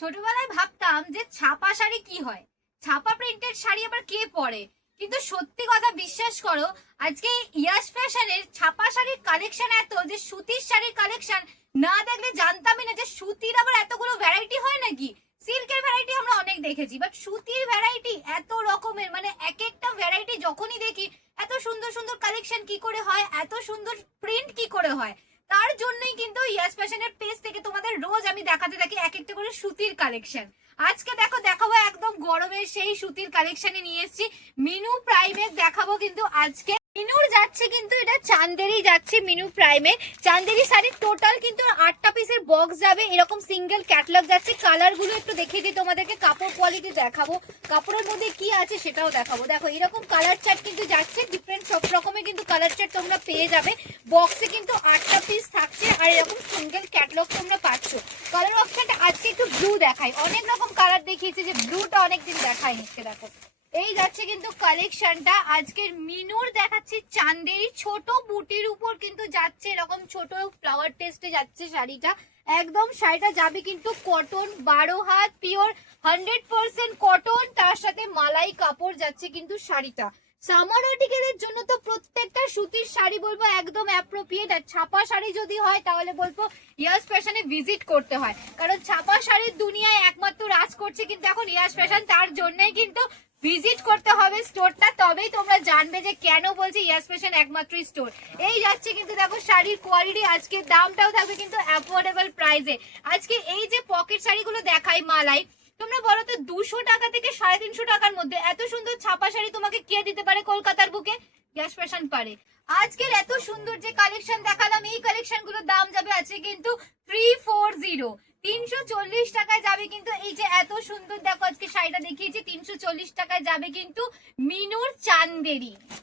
ছোটবেলায় ভাবতাম যে ছাপা শাড়ি কি হয়, ছাপা প্রিন্টেড শাড়ি আবার কে পরে। কিন্তু সত্যি কথা বিশ্বাস করো, আজকে ইয়াস ফ্যাশনের ছাপা শাড়ির কালেকশন এত যে সুতির শাড়ির কালেকশন না দেখলে জানতামই না যে সুতির আবার এতগুলো ভ্যারাইটি হয় নাকি। সিল্কের ভ্যারাইটি আমরা অনেক দেখেছি, বাট সুতির ভ্যারাইটি এত রকমের, মানে এক একটা ভ্যারাইটি যখনই দেখি এত সুন্দর সুন্দর কালেকশন কি করে হয়, এত সুন্দর প্রিন্ট কি করে হয়। তার জন্যই কিন্তু ইয়াস ফ্যাশনের পেজ থেকে তোমাদের রোজ আমি দেখাতে থাকি এক একটা করে সুতির কালেকশন। আজকে দেখাবো একদম গরমের সেই সুতির কালেকশনে নিয়ে এসেছি। মিনু প্রাইমে দেখাবো কিন্তু আজকে মিনুর যাচ্ছে কিন্তু এটা চান্দেরি যাচ্ছে মিনু প্রাইমে। চান্দেরি শাড়ির টোটাল কিন্তু 8টা পিসের বক্স যাবে, এরকম সিঙ্গেল ক্যাটালগ যাচ্ছে। কালার গুলো একটু দেখিয়ে দিই তোমাদেরকে, কাপড় কোয়ালিটি দেখাবো, কাপড়ের মধ্যে কি আছে সেটাও দেখাবো। দেখো এরকম কালার চার্ট কিন্তু যাচ্ছে, ডিফারেন্ট সব রকমের কিন্তু কালার চার্ট তোমরা পেয়ে যাবে। বক্সে কিন্তু 8টা পিস থাকছে আর এরকম সিঙ্গেল ক্যাটালগ তোমরা পাচ্ছ। কালার অপশনটা আজকে একটু ব্লু দেখাই, অনেক রকম কালার দেখিয়েছি যে ব্লুটা অনেকদিন দেখায়নি। দেখো এই যাচ্ছে কিন্তু কালেকশনটা আজকের মিনুর দেখাচ্ছি চান্দেরি ছোট বুটির উপর কিন্তু যাচ্ছে, এরকম ছোট ফ্লাওয়ার টেস্টে যাচ্ছে শাড়িটা। একদম শাড়িটা যাবে কিন্তু কটন, 12 হাত পিওর 100% কটন, তার সাথে মালাই কাপড় যাচ্ছে কিন্তু শাড়িটা। সামার আর্টিকেলের জন্য তো প্রত্যেকটা সুতির শাড়ি বলবো একদম অ্যাপ্রোপ্রিয়েট। আর ছাপা শাড়ি যদি হয় তাহলে বলবো ইয়াস ফ্যাশনে ভিজিট করতে হয়, কারণ ছাপা শাড়ির দুনিয়ায় একমাত্র রাজ করছে কিন্তু এখন ইয়াস ফ্যাশন। তার জন্যই কিন্তু ভিজিট করতে হবে স্টোরটা, তবেই তোমরা জানবে যে কেন বলছি ইয়াস ফ্যাশন একমাত্র স্টোর। এই যাচ্ছে কিন্তু দেখো শাড়ির কোয়ালিটি, আজকে দামটাও থাকবে কিন্তু অ্যাফোর্ডেবল প্রাইসে। আজকে এই যে পকেট শাড়িগুলো দেখাই মালাই, তোমরা বলো তো 200 টাকা থেকে 350 টাকার মধ্যে এত সুন্দর ছাপা শাড়ি তোমাকে কে দিতে পারে কলকাতার বুকে? ইয়াস ফ্যাশন পারে। আজকের এত সুন্দর যে কালেকশন দেখালাম, এই কালেকশন গুলোর দাম যাবে আছে কিন্তু 340, 340 টাকায় যাবে কিন্তু এই যে এত সুন্দর দেখো আজকে শাড়িটা দেখিয়েছি 340 টাকায় যাবে কিন্তু মিনুর চান্দেরি।